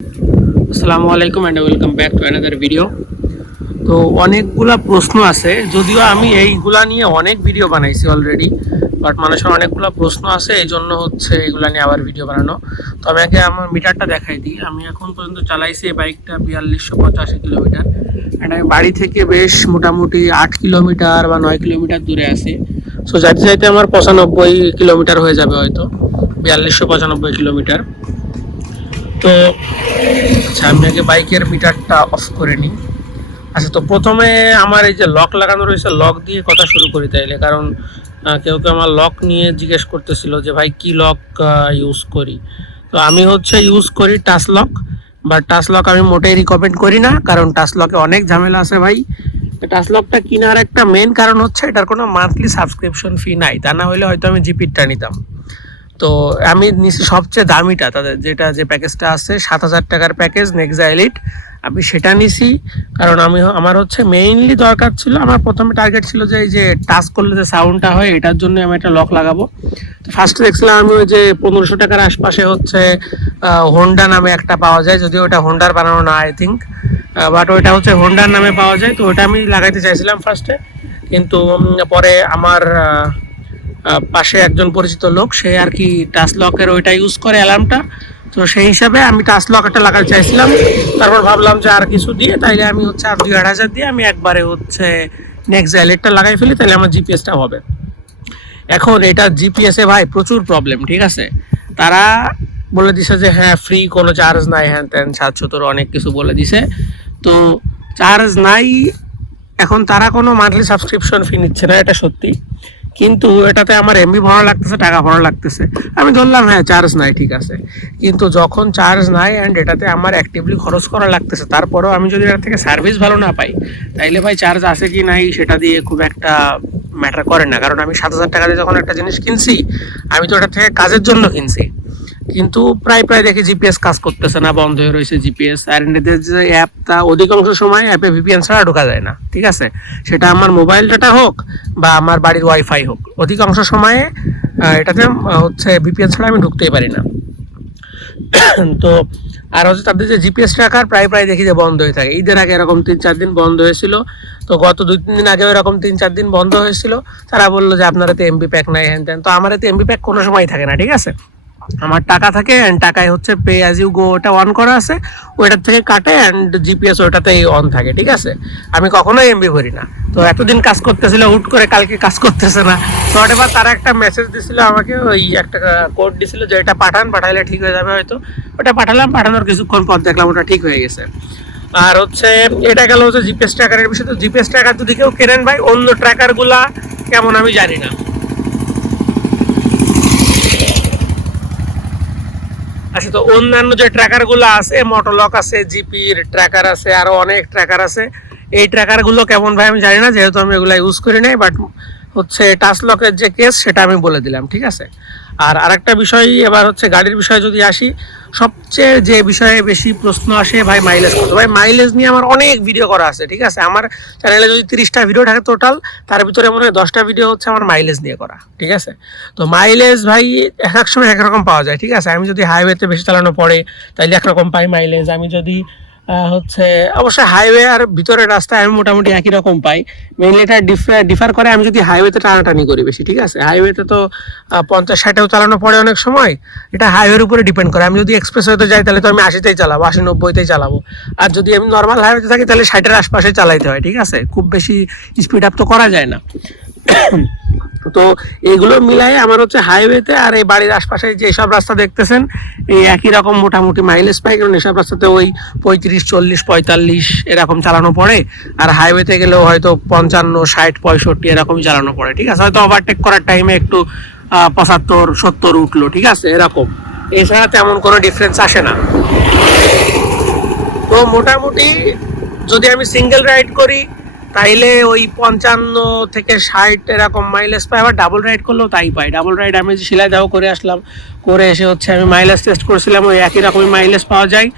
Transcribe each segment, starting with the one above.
আসসালামু আলাইকুম and welcome back to another video. তো অনেকগুলা প্রশ্ন আছে, যদিও আমি এইগুলা নিয়ে অনেক ভিডিও বানাইছি অলরেডি, বাট মানুষের অনেকগুলা প্রশ্ন আছে, এই জন্য হচ্ছে এগুলা নিয়ে আবার ভিডিও বানানো। তো আমি আগে আমার মিটারটা দেখাই দিই। আমি এখন পর্যন্ত চালাইছি এই বাইকটা 4285 কিলোমিটার, অ্যান্ড আমি বাড়ি থেকে বেশ মোটামুটি 8 কিলোমিটার বা 9 কিলোমিটার দূরে আছি। সো যাইতে যাইতে আমার 95 কিলোমিটার হয়ে যাবে হয়তো, 4295 কিলোমিটার। তো আচ্ছা, আমি আগে বাইকের মিটারটা অফ করে নিই। আচ্ছা, তো প্রথমে আমার এই যে লক লাগানো রয়েছে, লক দিয়ে কথা শুরু করি তাইলে, কারণ কেউ কেউ আমার লক নিয়ে জিজ্ঞেস করতেছিল যে ভাই কি লক ইউজ করি। তো আমি হচ্ছে ইউজ করি touch lock, but touch lock আমি মোটেই রিকমেন্ড করি না, কারণ টাচ লকে অনেক ঝামেলা আছে ভাই। টাচ লকটা কেনার একটা মেন কারণ হচ্ছে এটার কোনো মান্থলি সাবস্ক্রিপশন ফি নাই, তা না হলে হয়তো আমি জিপিটা নিতাম। তো আমি নিছি সবচেয়ে দামিটা, তাদের যেটা যে প্যাকেজটা আছে 7,000 টাকার প্যাকেজ নেক্সা এলিট, আমি সেটা নিছি। কারণ আমার হচ্ছে মেইনলি দরকার ছিল, আমার প্রথমে টার্গেট ছিল যে এই যে টাচ করলে যে সাউন্ডটা হয় এটার জন্য আমি একটা লক লাগাবো। তো ফার্স্টে দেখছিলাম আমি ওই যে 1500 টাকার আশপাশে হচ্ছে হোন্ডা নামে একটা পাওয়া যায়, যদিও ওটা হোন্ডার বানানো না আই থিঙ্ক, বাট ওইটা হচ্ছে হোন্ডার নামে পাওয়া যায়। তো ওটা আমি লাগাইতে চাইছিলাম ফার্স্টে, কিন্তু পরে আমার পাশে একজন পরিচিত লোক, সে আর কি টাচ লকের ওইটা ইউজ করে অ্যালার্মটা, তো সেই হিসাবে আমি টাচ লক একটা লাগাতে চাইছিলাম। তারপর ভাবলাম যে আর কিছু দিয়ে তাইলে আমি হচ্ছে আর 2-2,500 দিয়ে আমি একবারে হচ্ছে নেক্সট এলেটটা লাগাই ফেলি, তাহলে আমার জিপিএসটা হবে। এখন এটা জিপিএসে ভাই প্রচুর প্রবলেম, ঠিক আছে। তারা বলে দিছে যে হ্যাঁ ফ্রি, কোনো চার্জ নাই, হ্যান ত্যান 700 অনেক কিছু বলে দিছে। তো চার্জ নাই, এখন তারা কোনো মান্থলি সাবস্ক্রিপশন ফি নিচ্ছে না, এটা সত্যি, কিন্তু এটাতে আমার এমবি ভরা লাগতেছে, টাকা ভরা লাগতেছে। আমি ধরলাম হ্যাঁ চার্জ নাই, ঠিক আছে, কিন্তু যখন চার্জ নাই অ্যান্ড এটাতে আমার অ্যাক্টিভলি খরচ করা লাগতেছে, তারপরেও আমি যদি এটা থেকে সার্ভিস ভালো না পাই, তাইলে ভাই চার্জ আছে কি নাই সেটা দিয়ে খুব একটা ম্যাটার করে না। কারণ আমি 7,000 টাকা দিয়ে যখন একটা জিনিস কিনছি, আমি তো এটা থেকে কাজের জন্য কিনছি, কিন্তু প্রায় প্রায় দেখি জিপিএস কাজ করতেছে না, বন্ধ হয়ে রয়েছে জিপিএস। আর এদের যে অ্যাপটা, অধিকাংশ সময় অ্যাপে ভিপিএন ছাড়া ঢোকা যায় না, ঠিক আছে, সেটা আমার মোবাইল ডাটা হোক বা আমার বাড়ির ওয়াইফাই হোক, অধিকাংশ সময়ে এটাতে হচ্ছে ভিপিএন ছাড়া আমি ঢুকতেই পারি না। তো আর হচ্ছে তাদের যে জিপিএস ট্র্যাকার প্রায় প্রায় দেখি যে বন্ধ হয়ে থাকে। ঈদের আগে এরকম 3-4 দিন বন্ধ হয়েছিল, তো গত 2-3 দিন আগেও এরকম 3-4 দিন বন্ধ হয়েছিল। তারা বললো যে আপনার এতে এমবি প্যাক নাই, হ্যান ত্যান। তো আমার এতে এমবি প্যাক কোনো সময় থাকে না, ঠিক আছে, আমার টাকা থাকে অ্যান্ড টাকায় হচ্ছে পে অ্যাজ ইউ গো ওটা অন করা আছে, ওইটার থেকে কাটে অ্যান্ড জিপিএস ওইটাতেই অন থাকে, ঠিক আছে। আমি কখনোই এমবি ভরি না। তো এতদিন কাজ করতেছিল, হুট করে কালকে কাজ করতেছে না। তো এবার তারা একটা মেসেজ দিছিল আমাকে, ওই একটা কোড দিছিল যে এটা পাঠাইলে ঠিক হয়ে যাবে হয়তো। ওটা পাঠালাম, পাঠানোর কিছুক্ষণ পর দেখলাম ওটা ঠিক হয়ে গেছে। আর হচ্ছে এটা গেল হচ্ছে জিপিএস ট্র্যাকারের বিষয়। তো জিপিএস ট্র্যাকার যদি কেউ কেনেন ভাই, অন্য ট্র্যাকারগুলা কেমন আমি জানি না। আচ্ছা, তো অন্যান্য যে ট্র্যাকারগুলো আছে, মোটোলক আছে, জিপির ট্র্যাকার আছে, আরও অনেক ট্র্যাকার আছে, এই ট্র্যাকারগুলো কেমন ভাই আমি জানি না, যেহেতু আমি এগুলো ইউজ করি নাই। বাট হচ্ছে টাচ লকের যে কেস সেটা আমি বলে দিলাম, ঠিক আছে। আর আরেকটা বিষয়, এবার হচ্ছে গাড়ির বিষয়ে যদি আসি, সবচেয়ে যে বিষয়ে বেশি প্রশ্ন আসে ভাই মাইলেজ কত। ভাই মাইলেজ নিয়ে আমার অনেক ভিডিও করা আছে, ঠিক আছে। আমার চ্যানেলে যদি 30টা ভিডিও থাকে টোটাল, তার ভিতরে মনে হয় 10টা ভিডিও হচ্ছে আমার মাইলেজ নিয়ে করা, ঠিক আছে। তো মাইলেজ ভাই এক এক সময় একরকম পাওয়া যায়, ঠিক আছে। আমি যদি হাইওয়েতে বেশি চালানো পড়ে তাইলে একরকম পাই মাইলেজ, আমি যদি হচ্ছে অবশ্যই হাইওয়ে আর ভিতরের রাস্তায় আমি মোটামুটি একই রকম পাই। মেইনলি এটা ডিফার করে আমি যদি হাইওয়েতে টানাটানি করি বেশি, ঠিক আছে। হাইওয়েতে তো 50-60-ও চালানো পড়ে অনেক সময়, এটা হাইওয়ের উপরে ডিপেন্ড করে। আমি যদি এক্সপ্রেসওয়েতে যাই তাহলে তো আমি 80-তেই চালাবো, 80-90-তেই চালাবো। আর যদি আমি নর্মাল হাইওয়েতে থাকি তাহলে 60-এর আশপাশে চালাইতে হয়, ঠিক আছে, খুব বেশি স্পিড আপ তো করা যায় না। তো এইগুলো মিলাই আমার হচ্ছে হাইওয়েতে আর এই বাড়ির আশপাশে যেসব রাস্তা দেখতেছেন এই একই রকম মোটামুটি মাইলেজ পাই, কারণ এসব রাস্তাতে ওই 35-40-45 এরকম চালানো পড়ে। আর হাইওয়েতে গেলেও হয়তো 55-60-65 এরকমই চালানো পড়ে, ঠিক আছে। হয়তো ওভারটেক করার টাইমে একটু 75-70 উঠলো, ঠিক আছে, এরকম। এছাড়া তেমন কোনো ডিফারেন্স আসে না। তো মোটামুটি যদি আমি সিঙ্গেল রাইড করি তাইলে ওই 55-60 এরকম মাইলেজ পাই। আবার ডাবল রাইড করলেও তাই পাই। ডাবল রাইড আমি যে সেলাই দাও করে আসলাম, করে এসে হচ্ছে আমি মাইলেজ টেস্ট করছিলাম, ওই একই রকমই মাইলেজ পাওয়া যায়,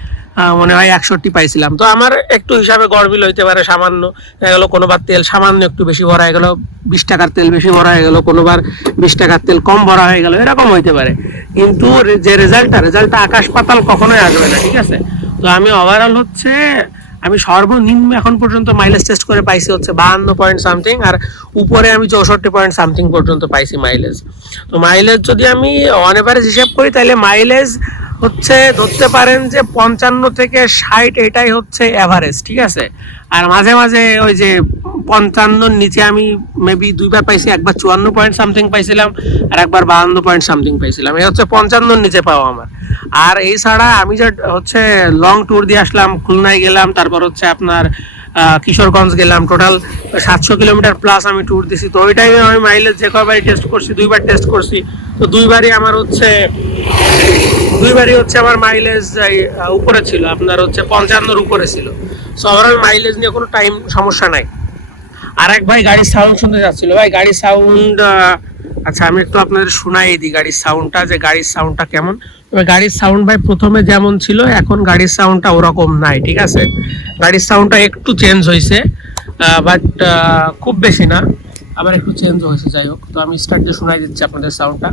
মনে হয় 61 পাইছিলাম। তো আমার একটু হিসাবে গড়বিল হইতে পারে, সামান্য গেলো কোনোবার তেল সামান্য একটু বেশি ভরা হয়ে গেলো, 20 টাকার তেল বেশি ভরা হয়ে গেলো, কোনোবার 20 টাকার তেল কম ভরা হয়ে গেলো, এরকম হইতে পারে। কিন্তু যে রেজাল্টটা আকাশ পাতাল কখনোই আসবে না, ঠিক আছে। তো আমি ওভারঅল হচ্ছে আমি সর্বনিম্ন এখন পর্যন্ত মাইলেজ টেস্ট করে পাইছি হচ্ছে 52 পয়েন্ট সামথিং, আর উপরে আমি 64 পয়েন্ট সামথিং পর্যন্ত পাইছি মাইলেজ। তো মাইলেজ যদি আমি অন এভারেজ হিসাব করি তাহলে মাইলেজ হচ্ছে ধরতে পারেন যে 55 থেকে 60 এটাই হচ্ছে অ্যাভারেজ, ঠিক আছে। আর মাঝে মাঝে ওই যে 55-র নিচে আমি মেবি দুইবার পাইছি, একবার 54 পয়েন্ট সামথিং পাইছিলাম আর একবার 52 পয়েন্ট সামথিং পাইছিলাম, এই হচ্ছে 55-র নিচে পাওয়া আমার। আর এই ছাড়া আমি যে হচ্ছে লং ট্যুর দিয়ে আসলাম, খুলনায় গেলাম, তারপর হচ্ছে আপনার কিশোরগঞ্জ গেলাম, টোটাল 700 কিলোমিটার প্লাস আমি ট্যুর দিছি। তো ওই টাইমে আমি মাইলেজ যে কয়বারই টেস্ট করছি, দুইবার টেস্ট করছি, তো দুইবারই হচ্ছে আমার মাইলেজ উপরে ছিল, আপনার হচ্ছে 55-র উপরে ছিল। সো ওভারঅল মাইলেজ নিয়ে কোনো টাইম সমস্যা নাই। আর এক ভাই গাড়ির সাউন্ড শুনতে যাচ্ছিল, ভাই গাড়ির সাউন্ড আচ্ছা আমি একটু আপনাদের শোনাই দিই গাড়ির সাউন্ডটা, যে গাড়ির সাউন্ডটা কেমন। তবে গাড়ির সাউন্ড ভাই প্রথমে যেমন ছিল এখন গাড়ির সাউন্ডটা ওরকম নাই, ঠিক আছে। গাড়ির সাউন্ডটা একটু চেঞ্জ হয়েছে, বাট খুব বেশি না, আবার একটু চেঞ্জ হয়েছে। যাই হোক, তো আমি স্টার্ট দিয়ে শোনাই দিচ্ছি আপনাদের সাউন্ডটা।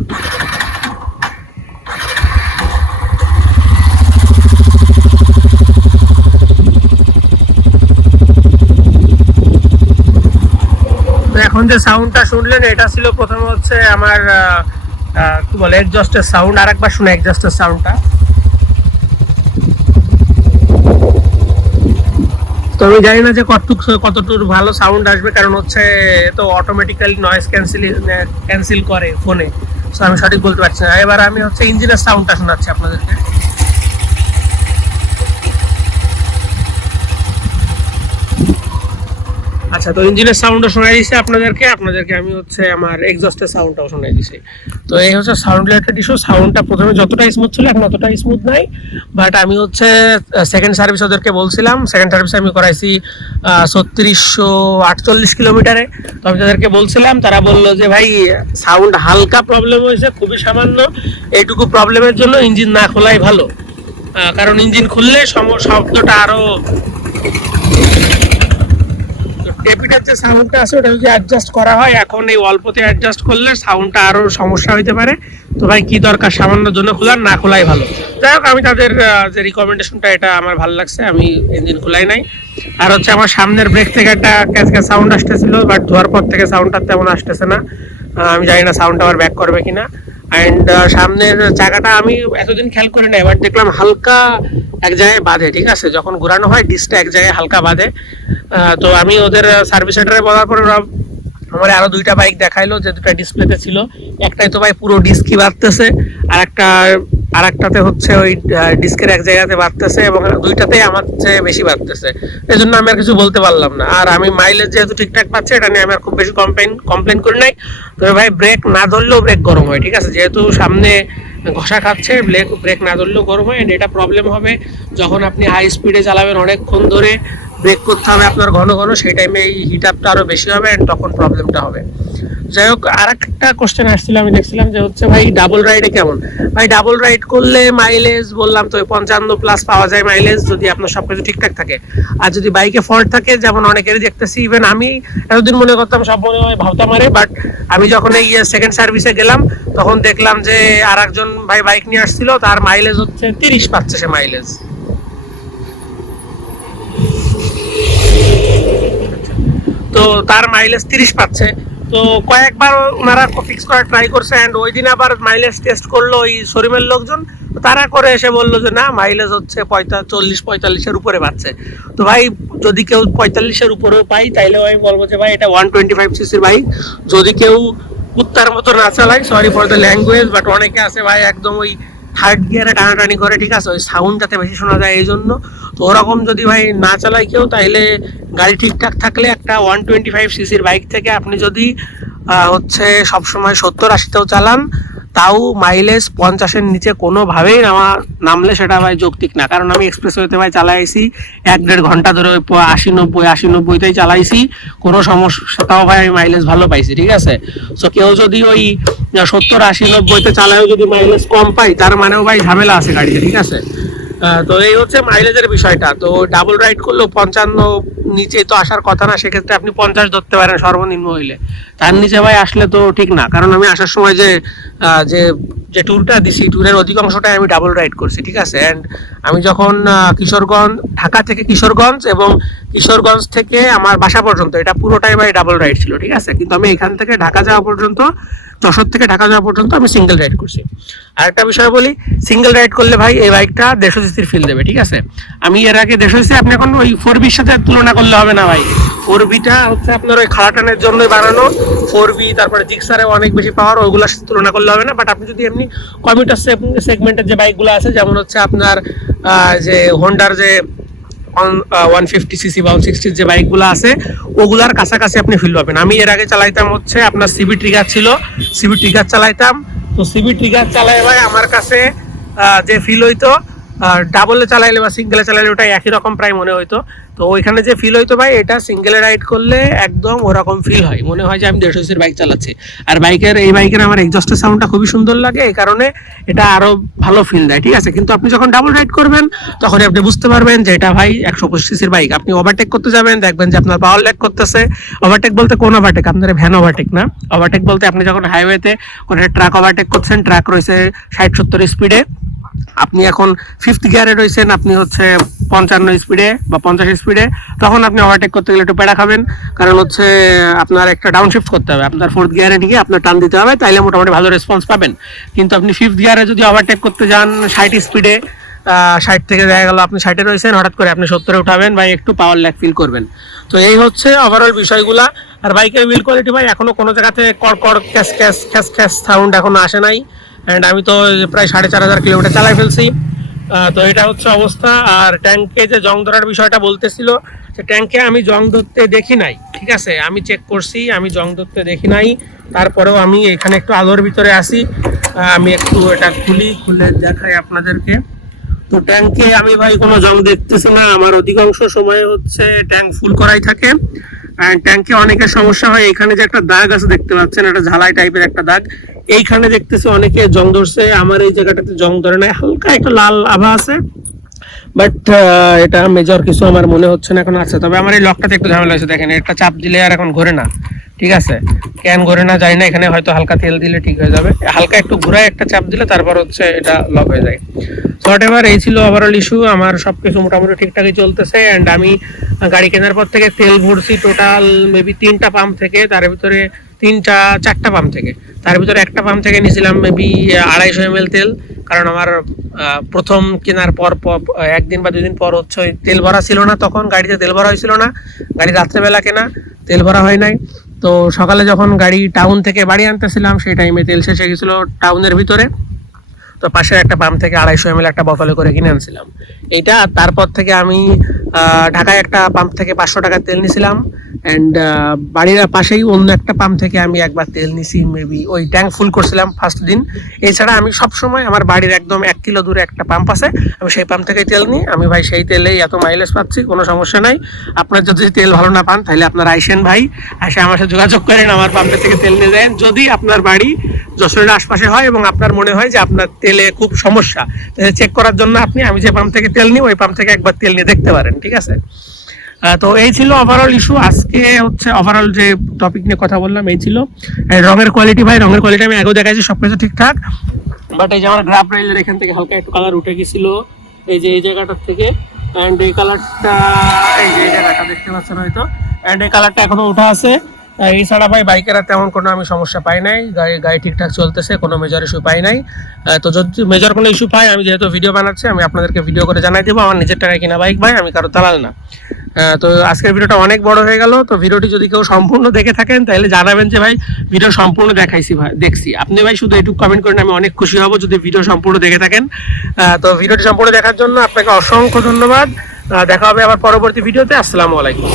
এখন যে সাউন্ডটা শুনলেন এটা ছিল প্রথমে হচ্ছে আমার কি বলে এক্সজস্টের সাউন্ড। আর একবার শুনে এক্সজস্টের সাউন্ডটা। তো আমি জানি না যে কতটুকু ভালো সাউন্ড আসবে, কারণ হচ্ছে তো অটোমেটিক্যালি নয়েজ ক্যান্সেল করে ফোনে, সো আমি সঠিক বলতে পারছি না। এবার আমি হচ্ছে ইঞ্জিনের সাউন্ডটা শোনাচ্ছি আপনাদেরকে। আচ্ছা, তো ইঞ্জিনের সাউন্ডও শোনাই দিছি আপনাদেরকে আমি হচ্ছে আমার এক্সজস্টের সাউন্ডটাও শোনাই দিছি। তো এই হচ্ছে সাউন্ড রিলেটেড ইস্যু। সাউন্ডটা প্রথমে যতটা স্মুথ ছিল এখন অতটা স্মুথ নাই, বাট আমি হচ্ছে সেকেন্ড সার্ভিস ওদেরকে বলছিলাম, সেকেন্ড সার্ভিস আমি করাইছি 3648 কিলোমিটারে। তো আমি তাদেরকে বলছিলাম, তারা বললো যে ভাই সাউন্ড হালকা প্রবলেম হয়েছে, খুবই সামান্য, এইটুকু প্রবলেমের জন্য ইঞ্জিন না খোলাই ভালো, কারণ ইঞ্জিন খুললে শব্দটা আরো টেপিটার যে সাউন্ডটা আছে ওটা যদি অ্যাডজাস্ট করা হয়, এখন এই অল্পতে অ্যাডজাস্ট করলে সাউন্ডটা আরো সমস্যা হইতে পারে। তো ভাই কি দরকার সামান্যর জন্য খোলার, না খোলাই ভালো। যাই হোক, আমি তাদের যে রিকমেন্ডেশনটা এটা আমার ভালো লাগছে, আমি ইঞ্জিন খোলাই নাই। আর হচ্ছে আমার সামনের ব্রেক থেকে একটা ক্যাচক্যাচ সাউন্ড আসতেছিল, বাট ধোয়ার পর থেকে সাউন্ডটা তেমন আসতেছে না। আমি জানি না সাউন্ডটা আবার ব্যাক করবে কিনা। অ্যান্ড সামনের চাকাটা আমি এতদিন খেয়াল করি না, এবার দেখলাম হালকা এক জায়গায় বাঁধে, ঠিক আছে, যখন ঘোরানো হয় ডিস্কটা এক জায়গায় হালকা বাঁধে। তো আমি ওদের সার্ভিস সেন্টারে বলার পরে আমার আরো দুইটা বাইক দেখাইলো, যে দুটা ডিসপ্লেতে ছিল, একটাই তো ভাই পুরো ডিস্কই বাঁধতেছে, আর একটাতে হচ্ছে ওই ডিস্কের এক জায়গাতে বাঁধতেছে, এবং দুইটাতেই আমার চেয়ে বেশি বাঁধতেছে। এই জন্য আমি আর কিছু বলতে পারলাম না। আর আমি মাইলেজ যেহেতু ঠিকঠাক পাচ্ছি, এটা নিয়ে আমি আর খুব বেশি কমপ্লেন করি নাই। তবে ভাই ব্রেক না ধরলেও ব্রেক গরম হয়, ঠিক আছে, যেহেতু সামনে ঘষা খাচ্ছে, ব্রেক না ধরলেও গরম হয়। এটা প্রবলেম হবে যখন আপনি হাই স্পিডে চালাবেন, অনেকক্ষণ ধরে ব্রেক করতে হবে আপনার ঘন ঘন, সেই টাইমে এই হিট আপটা আরো বেশি হবে, তখন প্রবলেমটা হবে। যাই হোক, আর একটা কোশ্চেন আসছিল, আমি দেখছিলাম যে হচ্ছে ভাই ডাবল রাইডে কেমন। ভাই ডাবল রাইড করলে মাইলেজ বললাম তো 55 প্লাস পাওয়া যায় মাইলেজ, যদি আপনার সবকিছু ঠিকঠাক থাকে। আর যদি বাইকে ফল্ট থাকে, যেমন অনেকেরই দেখতেছি, ইভেন আমি এতদিন মনে করতাম সব মনে হয় ভাবতা মারে, বাট আমি যখন এই সেকেন্ড সার্ভিসে গেলাম তখন দেখলাম যে আর একজন ভাই বাইক নিয়ে আসছিল, তার মাইলেজ হচ্ছে 30 পাচ্ছে সে মাইলেজ। তো তার মাইলেজ 30 পাচ্ছে। তো কয়েকবার ওনারা ফিক্স করার ট্রাই করছে, অ্যান্ড ওই দিন আবার মাইলেজ টেস্ট করলো ওই শোরুমের লোকজন, তারা করে এসে বললো যে না, মাইলেজ হচ্ছে 40-45-এর উপরে পাচ্ছে। তো ভাই যদি কেউ 45-এর উপরেও পাই, তাইলেও আমি বলবো যে ভাই এটা 125 সিসির বাইক, যদি কেউ কুত্তার মতো না চালায়, sorry for the language, but অনেকে আছে ভাই একদম ওই থার্ড গিয়ারে টানাটানি করে, ঠিক আছে, ওই সাউন্ড যাতে বেশি শোনা যায় এই জন্য। তো ওরকম যদি ভাই না চালায় কেউ, তাইলে গাড়ি ঠিকঠাক থাকলে একটা 125 সিসির বাইক থেকে আপনি যদি হচ্ছে সবসময় 70-80তেও চালান, তাও মাইলেজ 50-এর নিচে কোনোভাবেই নামলে সেটা ভাই যৌক্তিক না। কারণ আমি এক্সপ্রেসওয়েতে ভাই চালাইছি 1-1.5 ঘন্টা ধরে ওই 80-90-80-90তেই চালাইছি, কোনো সমস্যা, তাও ভাই আমি মাইলেজ ভালো পাইছি, ঠিক আছে। সো কেউ যদি ওই 70-80-90তে চালায়ও যদি মাইলেজ কম পাই, তার মানেও ভাই ঝামেলা আছে গাড়িতে, ঠিক আছে। তো এই হচ্ছে মাইলেজের বিষয়টা। তো ডাবল রাইড করলেও 55 নিচে তো আসার কথা না, সেক্ষেত্রে আপনি 50 ধরতে পারেন সর্বনিম্ন হইলে। তার নিচে ভাই আসলে তো ঠিক না, কারণ আমি আসার সময় যে যে ট্যুরটা দিছি, ট্যুরের অধিকাংশটাই আমি ডাবল রাইড করছি, ঠিক আছে। অ্যান্ড আমি যখন কিশোরগঞ্জ, ঢাকা থেকে কিশোরগঞ্জ এবং কিশোরগঞ্জ থেকে আমার বাসা পর্যন্ত, এটা পুরোটাই ভাই ডাবল রাইড ছিল, ঠিক আছে। কিন্তু আমি এখান থেকে ঢাকা যাওয়া পর্যন্ত, যশোর থেকে ঢাকা যাওয়া পর্যন্ত আমি সিঙ্গেল রাইড করছি। আরেকটা বিষয় বলি, সিঙ্গেল রাইড করলে ভাই এই বাইকটা 150 সিসির ফিল দেবে, ঠিক আছে। আমি এর আগে 150 সিসি, আপনি এখন ওই 4Bর সাথে তুলনা করলে হবে না ভাই। 4Bটা হচ্ছে আপনার ওই খাড়াটানের জন্যই বানানো, 4B, তারপরে জিক্সারে অনেক বেশি পাওয়ার, ওইগুলোর সাথে তুলনা করলে হবে না। বাট আপনি যদি এমনি কমিউটার সেগমেন্টের যে বাইকগুলো আছে, যেমন হচ্ছে আপনার যে হোন্ডার যে 150 সিসি বা 160 যে বাইকগুলো আছে, ওগুলার কাছাকাছি আপনি ফিল পাবেন। আমি এর আগে চালাইতাম হচ্ছে আপনার সিবি ট্রিগার ছিল, সিবি ট্রিগার চালাইতাম। তো সিবি ট্রিগার চালাই ভাই আমার কাছে যে ফিল হইতো, ডাবলে চালাইলে বা সিঙ্গেলে চালাইলে ওটা একই রকম প্রায় মনে হইতো। তো ওইখানে যে ফিল হইতো ভাই, এটা সিঙ্গেলে রাইড করলে একদম ওরকম ফিল হয়, মনে হয় যে আমি 150 সিসির বাইক চালাচ্ছি। আর এই বাইকের আমার এক্সস্টের সাউন্ডটা খুবই সুন্দর লাগে, এই কারণে এটা আরো ভালো ফিল দেয়, ঠিক আছে। কিন্তু আপনি যখন ডাবল রাইড করবেন, তখন আপনি বুঝতে পারবেন যে এটা ভাই 125 সিসির বাইক। আপনি ওভারটেক করতে যাবেন, দেখবেন যে আপনার পাওয়ার ল্যাগ করতেছে। ওভারটেক বলতে কোন ওভারটেক? আপনার ভ্যান ওভারটেক না। ওভারটেক বলতে আপনি যখন হাইওয়েতে কোনো ট্রাক ওভারটেক করছেন, ট্রাক রয়েছে 60-70 স্পিডে, আপনি এখন 5th গিয়ারে রয়েছেন, আপনি হচ্ছে 55 স্পিডে বা 50 স্পিডে, তখন আপনি ওভারটেক করতে গেলে একটু পেড়া খাবেন। কারণ হচ্ছে আপনার একটা ডাউন শিফট করতে হবে, আপনার 4th গিয়ারে নিয়ে আপনার টান দিতে হবে, তাইলে মোটামুটি ভালো রেসপন্স পাবেন। কিন্তু আপনি 5th গিয়ারে যদি ওভারটেক করতে যান 60 স্পিডে, 60 থেকে দেখা গেল আপনি 60-এ রয়েছেন, হঠাৎ করে আপনি 70-এ উঠাবেন ভাই, একটু পাওয়ার ল্যাগ ফিল করবেন। তো এই হচ্ছে ওভারঅল বিষয়গুলা। আর বাইকের বিল্ড কোয়ালিটি ভাই এখনো কোনো জায়গাতে কড়কড় ক্যাস ক্যাস খ্যাস খ্যাস সাউন্ড এখনো আসে নাই। অ্যান্ড আমি তো প্রায় 4500 কিলোমিটার চালাই ফেলছি। তো এটা হচ্ছে অবস্থা। আর ট্যাঙ্কে যে জং ধরার বিষয়টা বলতেছিল, যে ট্যাঙ্কে আমি জং ধরতে দেখি নাই, ঠিক আছে। আমি চেক করছি, আমি জং ধরতে দেখি নাই। তারপরেও আমি এখানে একটু আলোর ভিতরে আসি, আমি একটু এটা খুলে দেখাই আপনাদেরকে। তো ট্যাঙ্কে আমি ভাই কোনো জং দেখতেছি না। আমার অধিকাংশ সময় হচ্ছে ট্যাঙ্ক ফুল করাই থাকে। ট্যাঙ্কে অনেকের সমস্যা হয়, এখানে যে একটা দাগ আছে দেখতে পাচ্ছেন, একটা ঝালাই টাইপের একটা দাগ, এইখানে দেখতেছি অনেকে জং ধরছে। আমার এই জায়গাটাতে জং ধরে নাই, হালকা একটা লাল আভা আছে, বাট এটা মেজর কিছু আমার মনে হচ্ছে না এখন আছে। তবে আমার এই লকটাতে একটু ঝামেলা হয়েছে, দেখেন এটা চাপ দিলে আর এখন ঘোরে না, ঠিক আছে। কেন ঘোরে না জানি না, এখানে হয়তো হালকা তেল দিলে ঠিক হয়ে যাবে, হালকা একটু ঘুরায় একটা চাপ দিলে তারপর হচ্ছে এটা লক হয়ে যায়। হোয়াট এভার, এই ছিল ওভারঅল ইস্যু। আমার সবকিছু মোটামুটি ঠিকঠাকই চলতেছে। অ্যান্ড আমি গাড়ি কেনার পর থেকে তেল ভরছি টোটাল মেবি 3টা পাম্প থেকে, তার ভিতরে 4টা পাম্প থেকে, তার ভিতরে একটা পাম্প থেকে নিয়েছিলাম মেবি 250 ml তেল। কারণ আমার প্রথম কেনার পর 1 দিন বা 2 দিন পর হচ্ছে ওই তেল ভরা ছিল না, তখন গাড়িতে তেল ভরা হয়েছিল না, গাড়ি রাত্রেবেলা কেনা, তেল ভরা হয় নাই। তো সকালে যখন গাড়ি টাউন থেকে বাড়ি আনতেছিলাম, সেই টাইমে তেল শেষ হয়ে গেছিলো টাউনের ভিতরে। তো পাশের একটা পাম্প থেকে 250 ml একটা বোতলে করে কিনে আনছিলাম এইটা। তারপর থেকে আমি ঢাকায় একটা পাম্প থেকে 500 টাকার তেল নিয়েছিলাম। অ্যান্ড বাড়ির পাশেই অন্য একটা পাম্প থেকে আমি একবার তেল নিছি, মেবি ওই ট্যাঙ্ক ফুল করছিলাম ফার্স্ট দিন। এছাড়া আমি সবসময় আমার বাড়ির একদম 1 কিলো দূরে একটা পাম্প আছে, আমি সেই পাম্প থেকে তেল নিই। আমি ভাই সেই তেলেই এত মাইলেজ পাচ্ছি, কোনো সমস্যা নাই। আপনার যদি তেল ভালো না পান, তাহলে আপনার আইসেন ভাই, এসে আমার সাথে যোগাযোগ করেন, আমার পাম্পের থেকে তেল নিয়ে যান। যদি আপনার বাড়ি যশোরের আশপাশে হয় এবং আপনার মনে হয় যে আপনার তেলে খুব সমস্যা, তাহলে চেক করার জন্য আমি যে পাম্প থেকে তেল নিই, ওই পাম্প থেকে একবার তেল নিয়ে দেখতে পারেন, ঠিক আছে। তো এই ছিল ওভারঅল ইস্যু। আজকে হচ্ছে ওভারঅল যে টপিক নিয়ে কথা বললাম এই ছিল। রঙের কোয়ালিটি ভাই, রঙের কোয়ালিটি আমি আগেও দেখাইছি, সবকিছু ঠিকঠাক। বাট এই যে আমার গ্রাফ রাইলের এখান থেকে হালকা একটু কালার উঠে গেছিল, এই যে এই জায়গাটার থেকে। অ্যান্ড এই কালারটা, এই যে এই জায়গাটা দেখতে পাচ্ছেন হয়তো, অ্যান্ড এই কালারটা এখনো উঠা আছে। এছাড়া ভাই বাইকের আর তেমন কোনো আমি সমস্যা পাই নাই, গাড়ি ঠিকঠাক চলতেছে, কোনো মেজর ইস্যু পাই নাই। তো যদি মেজর কোনো ইস্যু পাই, আমি যেহেতু ভিডিও বানাচ্ছি, আমি আপনাদেরকে ভিডিও করে জানাই দেবো। আমার নিজের টাকায় কিনা বাইক ভাই, আমি কারো দালাল না। তো আজকের ভিডিওটা অনেক বড় হয়ে গেল। তো ভিডিওটি যদি কেউ সম্পূর্ণ দেখে থাকেন, তাহলে জানাবেন যে ভাই ভিডিও সম্পূর্ণ দেখাইছি, ভাই দেখছি। আপনি ভাই শুধু একটু কমেন্ট করেন, আমি অনেক খুশি হব যদি ভিডিও সম্পূর্ণ দেখে থাকেন। তো ভিডিওটি সম্পূর্ণ দেখার জন্য আপনাকে অসংখ্য ধন্যবাদ। দেখা হবে আবার পরবর্তী ভিডিওতে। আসসালামু আলাইকুম।